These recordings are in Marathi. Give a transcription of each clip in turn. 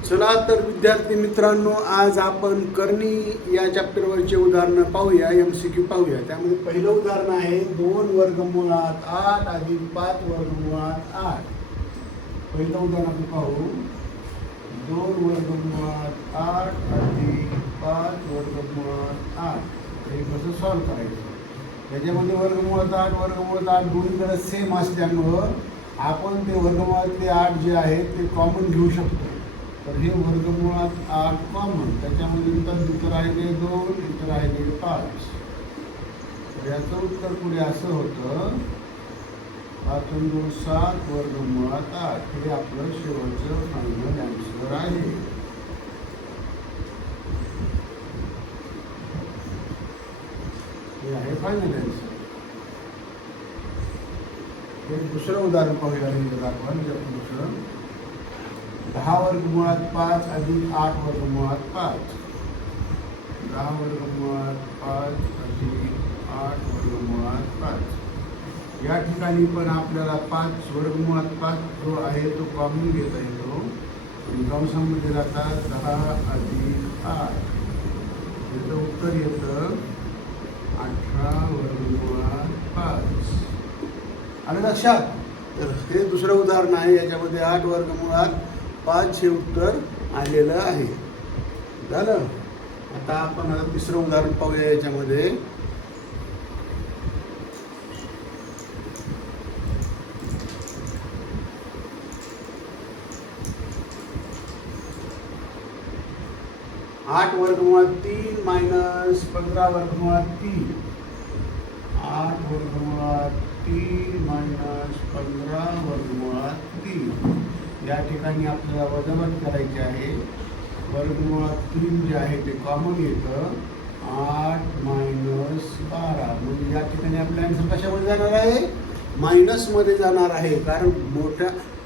चला तर विद्यार्थी मित्रांनो, आज आपण करणी या चॅप्टरवरचे उदाहरणं पाहूया, MCQ पाहूया। त्यामध्ये पहिलं उदाहरण आहे 2 वर्गमुळात 8 अधिक 5 वर्गमुळात 8। पहिलं उदाहरण आपण पाहू, 2 वर्गमुळात 8 अधिक 5 वर्गमुळात 8। हे कसं सॉल्व करायचं? त्याच्यामध्ये वर्गमुळात 8 दोन्हीकडे सेम असल्यामुळं आपण ते वर्गमुळातले 8 जे आहेत ते कॉमन घेऊ शकतो। तर हे वर्गमुळात 8 कॉमन, त्याच्यामध्ये इथं राहिले 2, इथं राहिले 5। तर याचं उत्तर पुढे असं होतं 5 × 2 = 7 वर्गमुळात 8। हे आपलं शेवटचं फायनल आन्सर आहे। हे आहे फायनल आन्सर। हे दुसरं उदाहरण पाहूया आपण, दुसरं 10 वर्गमुळात 5 अधिक 8 वर्गमुळात 5। 10 वर्गमुळात 5 अधिक 8 वर्गमुळात 5। या ठिकाणी पण आपल्याला 5 वर्गमुळात 5 जो आहे तो कॉमन घेता येतो आणि कंसामध्ये जातात 10 अधिक 8। याचं उत्तर येतं 18 वर्गमुळात 5। आणि लक्षात, तर हे दुसरं उदाहरण आहे, याच्यामध्ये 8 वर्गमुळात 5 हे उत्तर आलेलं आहे। झालं। आता आपण तिसरं उदाहरण पाहूया। याच्यामध्ये आठ वर्गमुळात 3 मायनस 15 वर्गमुळात 3। 8 वर्गमुळात 3 मायनस 15 वर्गमुळात 3। या ठिकाणी आपल्याला वजाबाकी करायची आहे। वर्गमुळात 3 जे आहे ते कॉमन येतं, 8 मायनस 12। म्हणजे या ठिकाणी आपला आन्सर कशामध्ये जाणार आहे? मायनसमध्ये जाणार आहे, कारण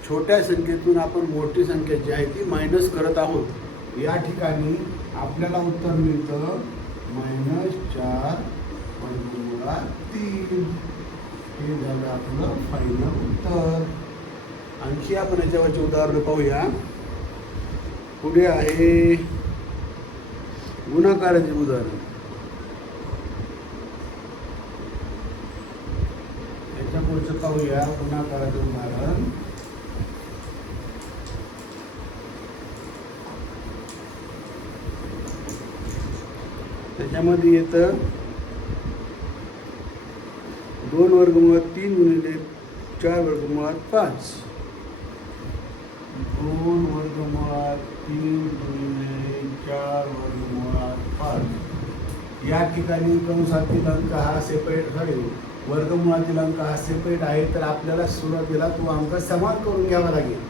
छोट्या संख्येतून आपण मोठी संख्या जी आहे ती मायनस करत आहोत। या ठिकाणी आपल्याला उत्तर मिळतं -4 वर्गमुळात 3। हे झालं आपलं फायनल उत्तर। आणखी आपण याच्यावरचे उदाहरण पाहूया। पुढे आहे गुणाकाराचे उदाहरण। याच्या पुढचं पाहूया गुणाकाराचे उदाहरण। त्याच्यामध्ये येतं 2 वर्गमुळात 3 गुणिले 4 वर्गमुळात 5। 2 वर्गमुळात 3 गुणिले 4 वर्गमुळात 5। या ठिकाणी कंसातील अंक हा सेपरेट वर्गमुळातील अंक हा सेपरेट आहे, तर आपल्याला सुरुवातीला तो अंक समान करून घ्यावा लागेल।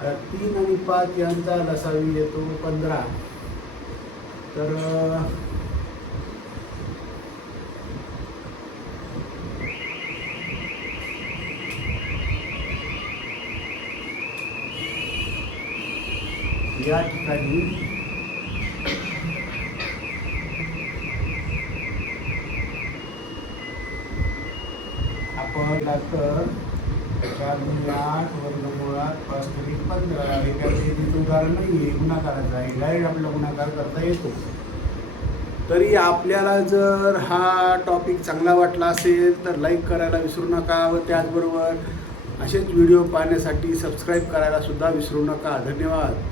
आता 3 आणि 5 यांचा लसावी येतो 15। तर या ठिकाणी आपण 4 × 8 वर्गमुळात 5 × 15। हे काही उदाहरण नाही आहे, गुणाकाराचं आहे। डायरेक्ट आपल्याला गुणाकार करता येतो। तरी आपल्याला जर हा टॉपिक चांगला वाटला असेल तर लाईक करायला विसरू नका व त्याचबरोबर असेच व्हिडिओ पाहण्यासाठी सबस्क्राईब करायला सुद्धा विसरू नका। धन्यवाद।